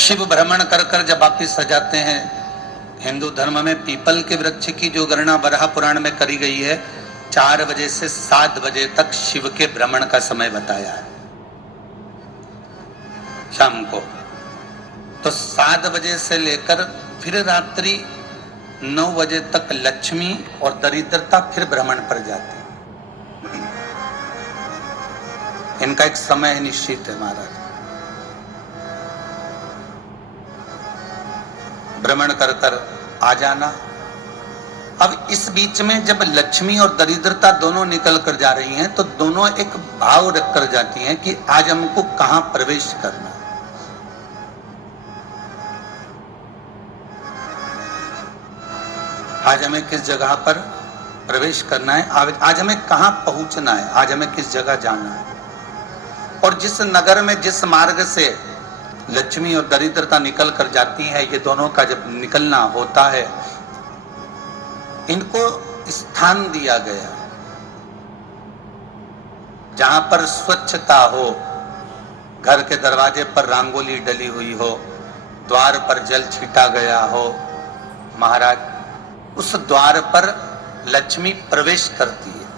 शिव भ्रमण कर कर जब वापिस आ जाते हैं, हिंदू धर्म में पीपल के वृक्ष की जो गणना वराह पुराण में करी गई है, 4 बजे से 7 बजे तक शिव के भ्रमण का समय बताया है शाम को। तो 7 बजे से लेकर फिर रात्रि 9 बजे तक लक्ष्मी और दरिद्रता फिर भ्रमण पर जाती है। इनका एक समय निश्चित है महाराज, भ्रमण कर कर आ जाना। अब इस बीच में जब लक्ष्मी और दरिद्रता दोनों निकल कर जा रही हैं, तो दोनों एक भाव रख कर जाती हैं कि आज हमको कहां प्रवेश करना, आज हमें किस जगह पर प्रवेश करना है, आज हमें कहां पहुंचना है, आज हमें किस जगह जाना है। और जिस नगर में जिस मार्ग से लक्ष्मी और दरिद्रता निकल कर जाती है, ये दोनों का जब निकलना होता है, इनको स्थान दिया गया जहां पर स्वच्छता हो, घर के दरवाजे पर रंगोली डली हुई हो, द्वार पर जल छीटा गया हो। महाराज, उस द्वार पर लक्ष्मी प्रवेश करती है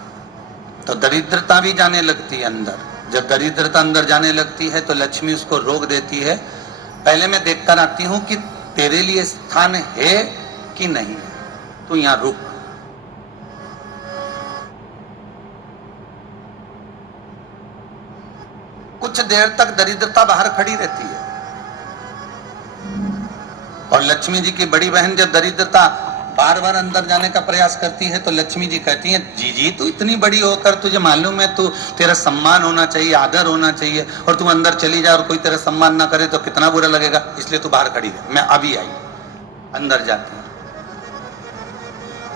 तो दरिद्रता भी जाने लगती है अंदर। जब दरिद्रता अंदर जाने लगती है तो लक्ष्मी उसको रोक देती है, पहले मैं देखकर आती हूं कि तेरे लिए स्थान है कि नहीं, तू यहां रुक। कुछ देर तक दरिद्रता बाहर खड़ी रहती है और लक्ष्मी जी की बड़ी बहन जब दरिद्रता बार बार अंदर जाने का प्रयास करती है तो लक्ष्मी जी कहती हैं, जी तू इतनी बड़ी होकर तुझे मालूम है तू तेरा सम्मान होना चाहिए, आदर होना चाहिए, और तू अंदर चली जा और कोई तेरा सम्मान ना करे तो कितना बुरा लगेगा, इसलिए तू बाहर खड़ी रहे, मैं अभी आई। अंदर जाती है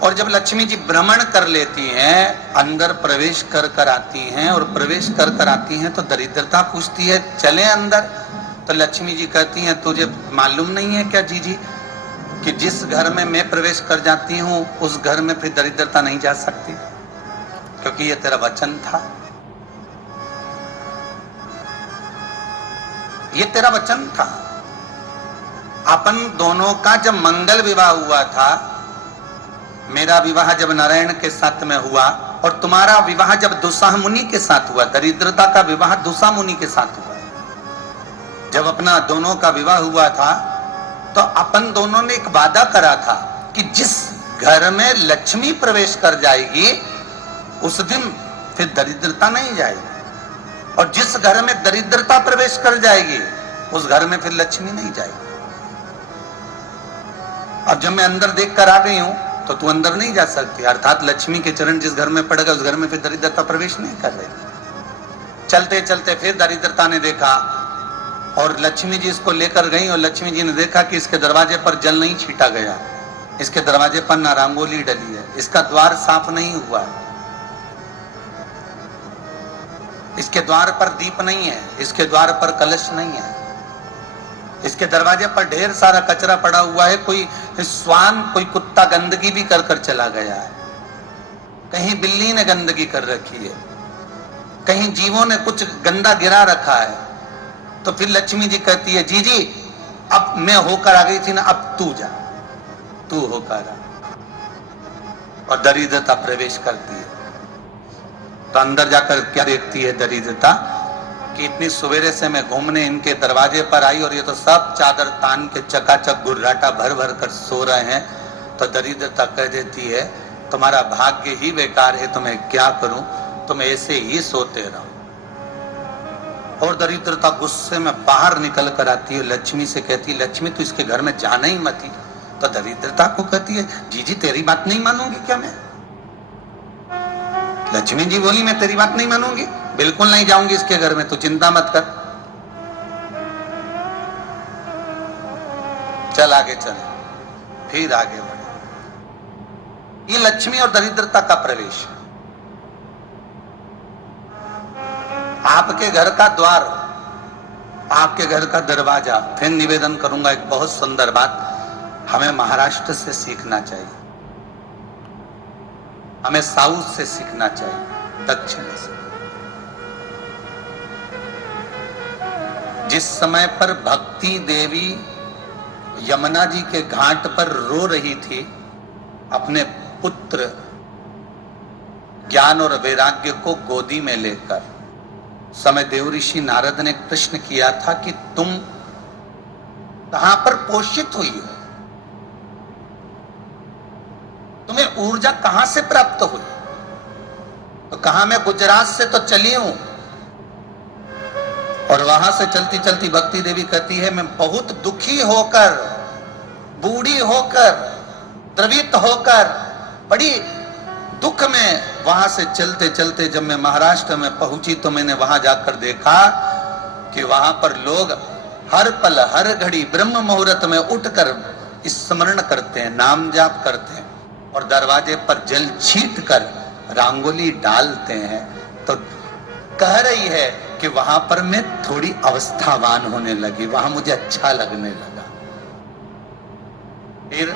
और जब लक्ष्मी जी भ्रमण कर लेती हैं, अंदर प्रवेश कर कर आती हैं, और प्रवेश कर कर आती हैं तो दरिद्रता पूछती है चले अंदर। तो लक्ष्मी जी कहती हैं, तुझे मालूम नहीं है क्या जी कि जिस घर में मैं प्रवेश कर जाती हूं उस घर में फिर दरिद्रता नहीं जा सकती, क्योंकि ये तेरा वचन था, ये तेरा वचन था। अपन दोनों का जब मंगल विवाह हुआ था, मेरा विवाह जब नारायण के साथ में हुआ और तुम्हारा विवाह जब दुस्साह मुनि के साथ हुआ, दरिद्रता का विवाह दुस्साह मुनि के साथ हुआ। जब अपना दोनों का विवाह हुआ था तो अपन दोनों ने एक वादा करा था कि जिस घर में लक्ष्मी प्रवेश कर जाएगी उस दिन फिर दरिद्रता नहीं जाएगी, और जिस घर में दरिद्रता प्रवेश कर जाएगी उस घर में फिर लक्ष्मी नहीं जाएगी। अब जब मैं अंदर देख कर आ गई हूं तो तू अंदर नहीं जा सकती, अर्थात लक्ष्मी के चरण जिस घर में पड़ गए उस घर में फिर दरिद्रता प्रवेश नहीं कर रही। चलते चलते फिर दरिद्रता ने देखा और लक्ष्मी जी इसको लेकर गई, और लक्ष्मी जी ने देखा कि इसके दरवाजे पर जल नहीं छीटा गया, इसके दरवाजे पर ना रंगोली डली है, इसका द्वार साफ नहीं हुआ है, इसके द्वार पर दीप नहीं है, इसके द्वार पर कलश नहीं है, इसके दरवाजे पर ढेर सारा कचरा पड़ा हुआ है, कोई श्वान कोई कुत्ता गंदगी भी कर कर चला गया है, कहीं बिल्ली ने गंदगी कर रखी है, कहीं जीवों ने कुछ गंदा गिरा रखा है। तो फिर लक्ष्मी जी कहती है, जी अब मैं होकर आ गई थी ना, अब तू जा, तू होकर आ, और दरिद्रता प्रवेश करती है। तो अंदर जाकर क्या देखती है दरिद्रता कि इतनी सवेरे से मैं घूमने इनके दरवाजे पर आई और ये तो सब चादर तान के चकाचक गुर्राटा भर भर कर सो रहे हैं। तो दरिद्रता कह देती है, तुम्हारा भाग्य ही बेकार है, तो मैं क्या करूं, तुम ऐसे ही सोते रहो। और दरिद्रता गुस्से में बाहर निकल कर आती है, लक्ष्मी से कहती है, लक्ष्मी तू इसके घर में जाना ही मत ही। तो दरिद्रता को कहती है, जी तेरी बात नहीं मानूंगी क्या मैं? लक्ष्मी जी बोली, मैं तेरी बात नहीं मानूंगी, बिल्कुल नहीं जाऊंगी इसके घर में, तू चिंता मत कर, चल आगे चले। फिर आगे बढ़े। ये लक्ष्मी और दरिद्रता का प्रवेश। आपके घर का द्वार, आपके घर का दरवाजा। फिर निवेदन करूंगा एक बहुत सुंदर बात, हमें महाराष्ट्र से सीखना चाहिए, हमें साउथ से सीखना चाहिए, दक्षिण से। जिस समय पर भक्ति देवी यमुना जी के घाट पर रो रही थी अपने पुत्र ज्ञान और वैराग्य को गोदी में लेकर, समय देव ऋषि नारद ने प्रश्न किया था कि तुम कहां पर पोषित हुई हो, तुम्हें ऊर्जा कहां से प्राप्त हुई? तो कहा मैं गुजरात से तो चली हूं। और वहां से चलती चलती भक्ति देवी कहती है मैं बहुत दुखी होकर, बूढ़ी होकर, द्रवित होकर, बड़ी दुख में वहां से चलते चलते जब मैं महाराष्ट्र में पहुंची तो मैंने वहां जाकर देखा कि वहां पर लोग हर पल हर घड़ी ब्रह्म मुहूर्त में उठकर स्मरण करते हैं, नाम जाप करते हैं और दरवाजे पर जल छीट कर रंगोली डालते हैं। तो कह रही है कि वहां पर मैं थोड़ी अवस्थावान होने लगी, वहां मुझे अच्छा लगने लगा। फिर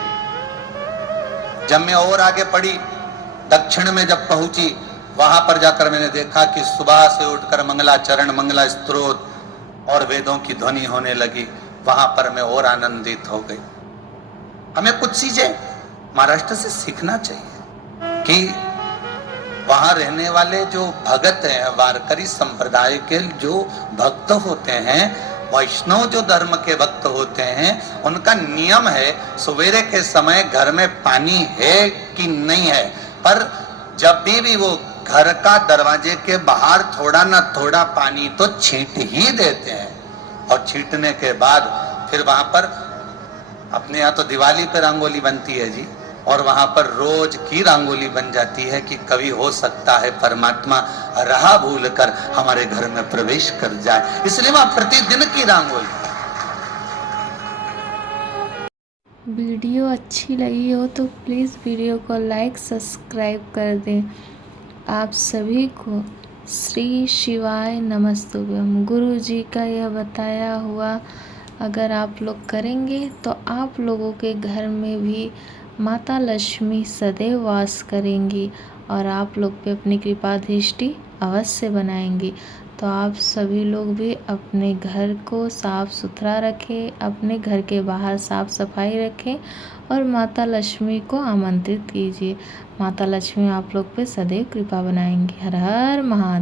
जब मैं और आगे पढ़ी, दक्षिण में जब पहुंची, वहां पर जाकर मैंने देखा कि सुबह से उठकर मंगलाचरण, मंगला स्तोत्र और वेदों की ध्वनि होने लगी। वहां पर मैं और आनंदित हो गई। हमें कुछ चीजें महाराष्ट्र से सीखना चाहिए कि वहां रहने वाले जो भगत हैं, वारकरी संप्रदाय के जो भक्त होते हैं, वैष्णव जो धर्म के भक्त होते हैं, उनका नियम है सवेरे के समय घर में पानी है कि नहीं है, पर जब भी वो घर का दरवाजे के बाहर थोड़ा ना थोड़ा पानी तो छींट ही देते हैं। और छींटने के बाद फिर वहां पर अपने यहाँ तो दिवाली पे रंगोली बनती है जी, और वहां पर रोज की रंगोली बन जाती है कि कभी हो सकता है परमात्मा राह भूल कर हमारे घर में प्रवेश कर जाए, इसलिए वहां प्रतिदिन की रंगोली। वीडियो अच्छी लगी हो तो प्लीज़ वीडियो को लाइक सब्सक्राइब कर दें। आप सभी को श्री शिवाय नमस्तुभ्यम। गुरु जी का यह बताया हुआ अगर आप लोग करेंगे तो आप लोगों के घर में भी माता लक्ष्मी सदैव वास करेंगी और आप लोग पे अपनी कृपा दृष्टि अवश्य बनाएंगी। तो आप सभी लोग भी अपने घर को साफ़ सुथरा रखें, अपने घर के बाहर साफ़ सफाई रखें और माता लक्ष्मी को आमंत्रित कीजिए। माता लक्ष्मी आप लोग पे सदैव कृपा बनाएंगी। हर हर महादेव।